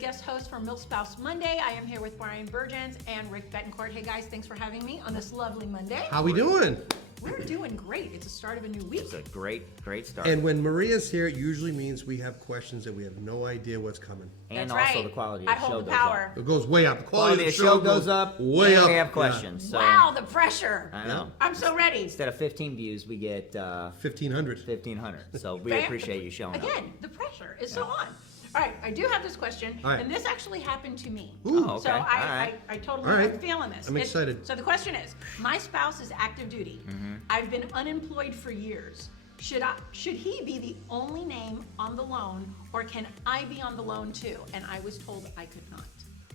guest host for Milk Spouse Monday. I am here with Bryan Bergjans and Rick Bettencourt. Hey guys, thanks for having me on this lovely Monday. How we doing? We're doing great. It's the start of a new week. It's a great start. And when Maria's here, it usually means we have questions that we have no idea what's coming. And That's also right. the quality I of the show hold the goes power. up. It goes way up. The quality Quality of the show goes up. way and up. we have questions. So Wow, the pressure. I know. I'm so ready. Instead of 15 views, we get 1,500. 1,500. So we appreciate you showing up. Again, the pressure is so on. All right, I do have this question, All right. and this actually happened to me. Ooh. Oh, okay. So All right. I totally All right. am feeling this. I'm excited. So the question is, my spouse is active duty. Mm-hmm. I've been unemployed for years. Should he be the only name on the loan, or can I be on the loan too? And I was told I could not.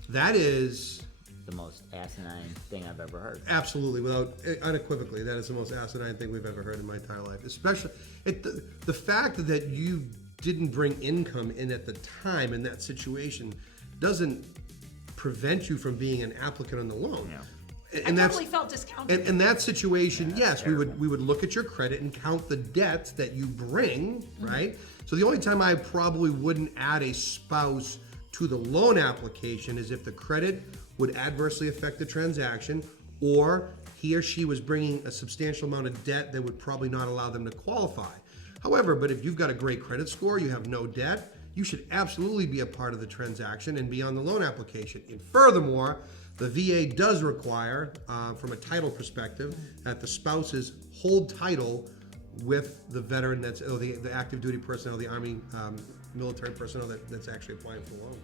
That is The most asinine thing I've ever heard. absolutely, unequivocally, that is the most asinine thing we've ever heard in my entire life. Especially the fact that you didn't bring income in at the time in that situation doesn't prevent you from being an applicant on the loan. Yeah. And I that's totally felt discounted. in that situation, yes, terrible. we would look at your credit and count the debts that you bring, right? So the only time I probably wouldn't add a spouse to the loan application is if the credit would adversely affect the transaction, or he or she was bringing a substantial amount of debt that would probably not allow them to qualify. However, but if you've got a great credit score, you have no debt, you should absolutely be a part of the transaction and be on the loan application. And furthermore, the VA does require, from a title perspective, that the spouses hold title with the veteran or the active duty personnel, the Army military personnel that's actually applying for the loan.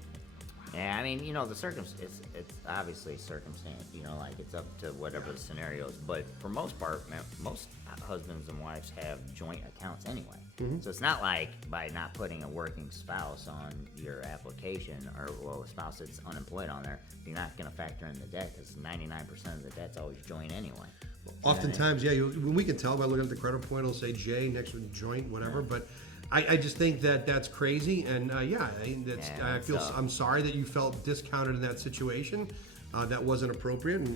Yeah, I mean, it's obviously circumstance, like it's up to whatever the scenario is. But for most part, most husbands and wives have joint accounts anyway. So it's not like by not putting a working spouse on your application, or a spouse that's unemployed on there, you're not going to factor in the debt, because 99% of the det's always joint anyway. Oftentimes, yeah, we can tell by looking at the credit point, it'll say J next to joint, whatever, but I just think that's crazy, and I'm sorry that you felt discounted in that situation. That wasn't appropriate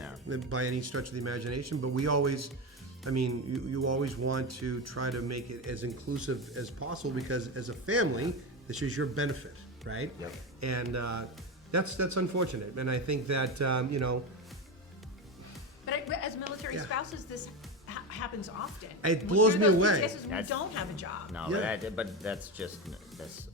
by any stretch of the imagination, but we always, you always want to try to make it as inclusive as possible, because as a family, this is your benefit, right? Yep. And that's unfortunate, and I think that, But as military spouses, this happens often. It blows me away. Cases we don't have a job. No, Yeah. but that's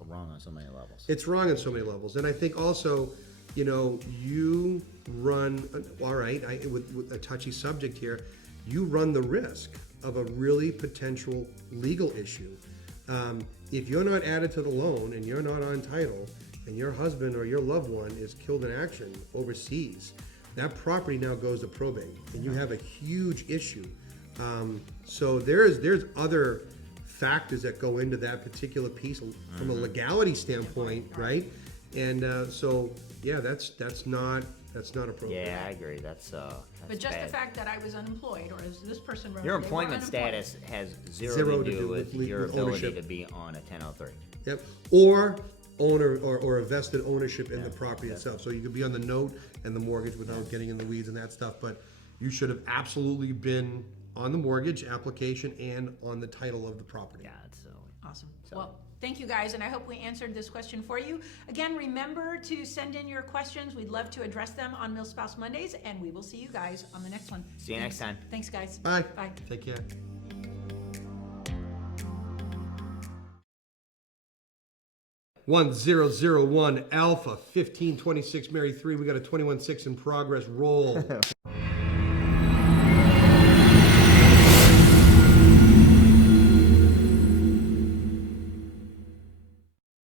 wrong on so many levels. It's wrong on so many levels. And I think also, you run, all right, with a touchy subject here, you run the risk of a really potential legal issue. If you're not added to the loan and you're not on title, and your husband or your loved one is killed in action overseas, that property now goes to probate, and you have a huge issue. So there's other factors that go into that particular piece from a legality standpoint, right? And that's not appropriate. Yeah, I agree. That's But just bad. the fact that I was unemployed, or as this person wrote, Your they were employment unemployed. status has zero to do with your with ability ownership. to be on a 1003. Yep. Or owner or a vested ownership in the property itself. So you could be on the note and the mortgage without getting in the weeds and that stuff, but you should have absolutely been on the mortgage application and on the title of the property. Yeah, it's so. Awesome. Well, thank you guys, and I hope we answered this question for you. Again, remember to send in your questions. We'd love to address them on Mill Spouse Mondays, and we will see you guys on the next one. See you next time. Thanks, guys. Bye. Bye. Take care. 1001 Alpha 1526 Mary 3. We got a 21-6 in progress. Roll.